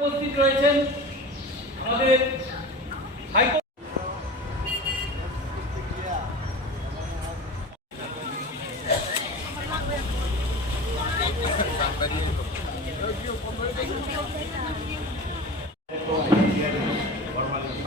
উপস্থিত রয়েছেন আমাদের হাইকোর্ট মাননীয়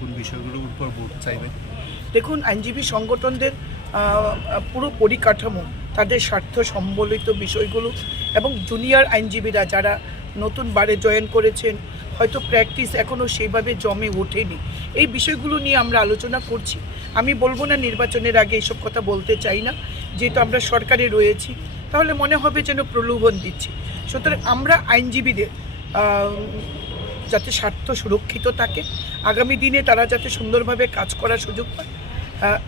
কোন বিষয়গুলোর উপর ভোট চাইবে দেখুন, আইনজীবী সংগঠনদের পুরো পরিকাঠামো, তাদের স্বার্থ সম্বলিত বিষয়গুলো এবং জুনিয়র আইনজীবীরা যারা নতুন বারে জয়েন করেছেন হয়তো প্র্যাকটিস এখনও সেইভাবে জমে ওঠেনি। এই বিষয়গুলো নিয়ে আমরা আলোচনা করছি। আমি বলব না নির্বাচনের আগে এইসব কথা বলতে চাই না। যেহেতু আমরা সরকারে রয়েছি, তাহলে মনে হবে যেন প্রলোভন দিচ্ছি। সুতরাং আমরা আইনজীবীদের যাতে স্বার্থ সুরক্ষিত থাকে, আগামী দিনে তারা যাতে সুন্দরভাবে কাজ করার সুযোগ পায়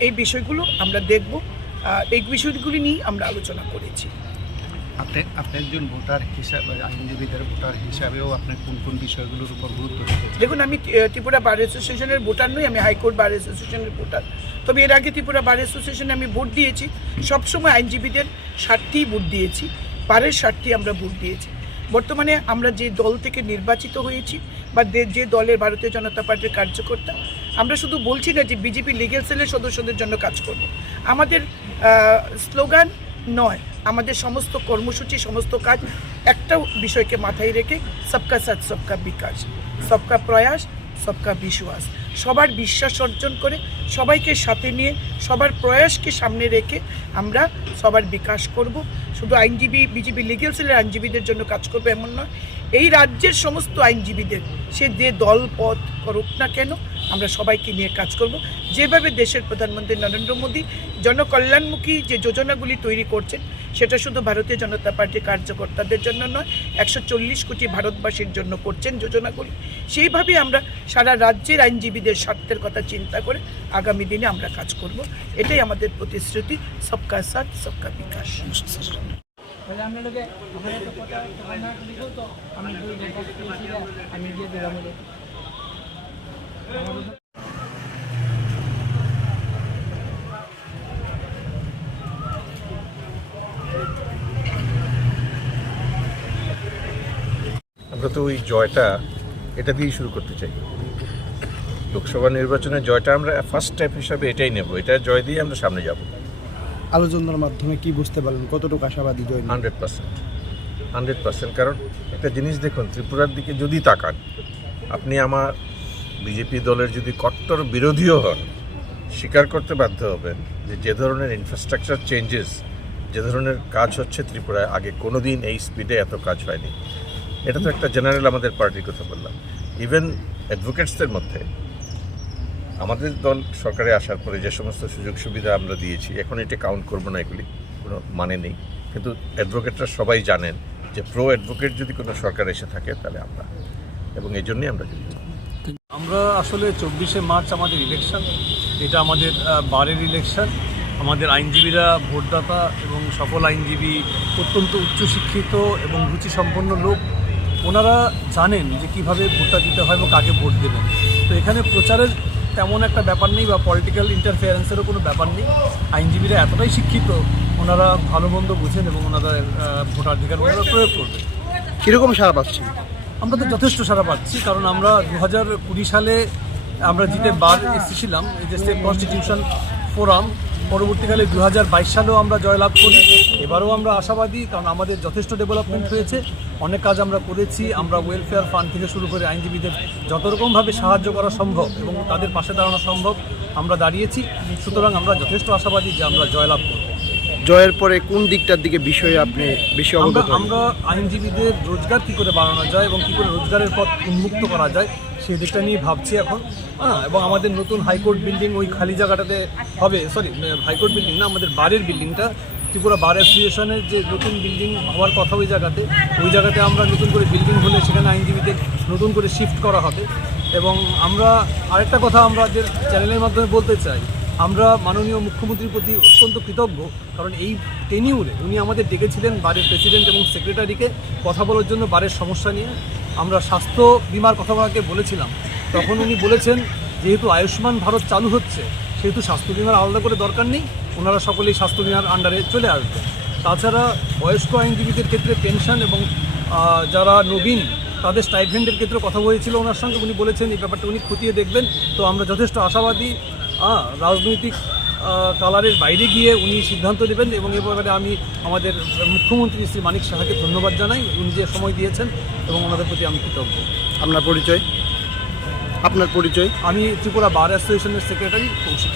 এই বিষয়গুলো আমরা দেখব। এই বিষয়গুলি নিয়ে আমরা আলোচনা করেছি। আপনি আপনি একজন ভোটার হিসাবে আইনজীবীদের ভোটার হিসাবেও আপনি কোন কোন বিষয়গুলোর উপর গুরুত্ব দেখুন, আমি ত্রিপুরা বার অ্যাসোসিয়েশনের ভোটার নই, আমি হাইকোর্ট বার অ্যাসোসিয়েশনের ভোটার। তবে এর আগে ত্রিপুরা বার অ্যাসোসিয়েশনে আমি ভোট দিয়েছি। সবসময় আইনজীবীদের স্বার্থেই ভোট দিয়েছি। বারের স্বার্থেই আমরা ভোট দিয়েছি। বর্তমানে আমরা যে দল থেকে নির্বাচিত হয়েছি বা যে দলের ভারতীয় জনতা পার্টির কার্যকর্তা, আমরা শুধু বলছি না যে বিজেপি লিগেল সেলের সদস্যদের জন্য কাজ করব। আমাদের স্লোগান নয় আমাদের সমস্ত কর্মসূচি, সমস্ত কাজ একটা বিষয়কে মাথায় রেখে সবকা সাথ, সবকা বিকাশ, সবকা প্রয়াস, সবকা বিশ্বাস। সবার বিশ্বাস অর্জন করে সবাইকে সাথে নিয়ে, সবার প্রয়াসকে সামনে রেখে আমরা সবার বিকাশ করব। শুধু আইনজীবী, বিজেপি লিগেল সেলের আইনজীবীদের জন্য কাজ করবে এমন নয়, এই রাজ্যের সমস্ত আইনজীবীদের, সে যে দল পথ করুক না কেন আমরা সবাইকে নিয়ে কাজ করব। যেভাবে দেশের প্রধানমন্ত্রী নরেন্দ্র মোদী জনকল্যাণমুখী যে যোজনাগুলি তৈরি করছেন, সেটা শুধু ভারতীয় জনতা পার্টির কার্যকর্তাদের জন্য নয়, একশো চল্লিশ কোটি ভারতবাসীর জন্য করছেন যোজনাগুলি। সেইভাবে আমরা সারা রাজ্যের আইনজীবীদের স্বার্থের কথা চিন্তা করে আগামী দিনে আমরা কাজ করব। এটাই আমাদের প্রতিশ্রুতি। সবকা সাথ, সবকা বিকাশ। আমি। আমরা তো ওই জয়টা এটা দিয়েই শুরু করতে চাই। লোকসভা নির্বাচনের জয়টা আমরা ফার্স্ট স্টেপ হিসাবে এটাই নেব। এটা জয় দিয়ে আমরা সামনে যাব। আলোচনার মাধ্যমে কি বুঝতে পারলেন? কতটুকু আশাবাদী জয় হান্ড্রেড পার্সেন্ট। Hundred percent. কারণ একটা জিনিস দেখুন ত্রিপুরার দিকে যদি তাকান আপনি আমার বিজেপি দলের যদি কট্টর বিরোধীও হন, স্বীকার করতে বাধ্য হবেন যে যে ধরনের ইনফ্রাস্ট্রাকচার চেঞ্জেস যে ধরনের কাজ হচ্ছে ত্রিপুরায়, আগে কোনো দিন এই স্পিডে এত কাজ হয়নি। এটা তো একটা জেনারেল আমাদের পার্টির কথা বললাম। ইভেন অ্যাডভোকেটসদের মধ্যে, আমাদের দল সরকারে আসার পরে যে সমস্ত সুযোগ সুবিধা আমরা দিয়েছি, এখন এটা কাউন্ট করব না এগুলি, কোনো মানে নেই। কিন্তু অ্যাডভোকেটরা সবাই জানেন যে প্রো অ্যাডভোকেট যদি কোনো সরকার এসে থাকে, তাহলে আমরা, এবং এই জন্যই আমরা আমরা আসলে চব্বিশে মার্চ আমাদের ইলেকশন এটা আমাদের বারের ইলেকশন আমাদের আইনজীবীরা, ভোটদাতা এবং সফল আইনজীবী, অত্যন্ত উচ্চশিক্ষিত এবং রুচিসম্পন্ন লোক, ওনারা জানেন যে কীভাবে ভোটটা দিতে হয় এবং কাকে ভোট দেবেন। তো এখানে প্রচারের তেমন একটা ব্যাপার নেই বা পলিটিক্যাল ইন্টারফেয়ারেন্সেরও কোনো ব্যাপার নেই। আইনজীবীরা এতটাই শিক্ষিত, ওনারা ভালো মন্দ বুঝেন এবং ওনাদের ভোটাধিকার ওনারা প্রয়োগ করবেন। কীরকম সারা পাচ্ছেন? আমরা তো যথেষ্ট সারা পাচ্ছি, কারণ আমরা দু হাজার কুড়ি সালে আমরা জিতে বার এসেছিলাম, এই যে স্টেট কনস্টিটিউশন ফোরাম পরবর্তীকালে দু হাজার বাইশ সালেও আমরা জয়লাভ করি। এবারও আমরা আশাবাদী, কারণ আমাদের যথেষ্ট ডেভেলপমেন্ট হয়েছে। অনেক কাজ আমরা করেছি, আমরা ওয়েলফেয়ার ফান্ড থেকে শুরু করে আইনজীবীদের যত রকমভাবে সাহায্য করা সম্ভব এবং তাদের পাশে দাঁড়ানো সম্ভব আমরা দাঁড়িয়েছি। সুতরাং আমরা যথেষ্ট আশাবাদী যে আমরা জয়লাভ করব। জয়ের পরে কোন দিকটার দিকে বিষয়ে আপনি বেশি আমরা অবগত আমরা আইনজীবীদের রোজগার কী করে বাড়ানো যায় এবং কী করে রোজগারের পথ উন্মুক্ত করা যায় সেই দিকটা নিয়ে ভাবছি এখন। হ্যাঁ এবং আমাদের নতুন হাইকোর্ট বিল্ডিং ওই খালি জায়গাটাতে হবে সরি হাইকোর্ট বিল্ডিং না আমাদের বারের বিল্ডিংটা ত্রিপুরা বার অ্যাসোসিয়েশনের যে নতুন বিল্ডিং হওয়ার কথা ওই জায়গাতে ওই জায়গাতে আমরা নতুন করে বিল্ডিং হলে সেখানে আইনজীবীদের নতুন করে শিফট করা হবে। এবং আমরা আরেকটা কথা আমাদের চ্যানেলের মাধ্যমে বলতে চাই আমরা মাননীয় মুখ্যমন্ত্রীর প্রতি অত্যন্ত কৃতজ্ঞ, কারণ এই টেনিউরে উনি আমাদের ডেকেছিলেন বারের প্রেসিডেন্ট এবং সেক্রেটারিকে কথা বলার জন্য বারের সমস্যা নিয়ে। আমরা স্বাস্থ্য বিমার কথা ওনাকে বলেছিলাম। তখন উনি বলেছেন, যেহেতু আয়ুষ্মান ভারত চালু হচ্ছে, সেহেতু স্বাস্থ্য বিমার আলাদা করে দরকার নেই, ওনারা সকলেই স্বাস্থ্য বিমার আন্ডারে চলে আসবে তাছাড়া বয়স্ক আইনজীবীদের ক্ষেত্রে পেনশন এবং যারা নবীন, তাদের স্টাইপেন্ডের ক্ষেত্রে কথা হয়েছিল ওনার সঙ্গে। উনি বলেছেন, এই ব্যাপারটা উনি খতিয়ে দেখবেন। তো আমরা যথেষ্ট আশাবাদী। রাজনৈতিক কালারের বাইরে গিয়ে উনি সিদ্ধান্ত নেবেন এবং এ ব্যাপারে আমি আমাদের মুখ্যমন্ত্রী শ্রী মানিক সাহাকে ধন্যবাদ জানাই। উনি যে সময় দিয়েছেন এবং ওনাদের প্রতি আমি কৃতজ্ঞ। আপনার পরিচয়? আপনার পরিচয়? আমি ত্রিপুরা বার অ্যাসোসিয়েশনের সেক্রেটারি কৌশিক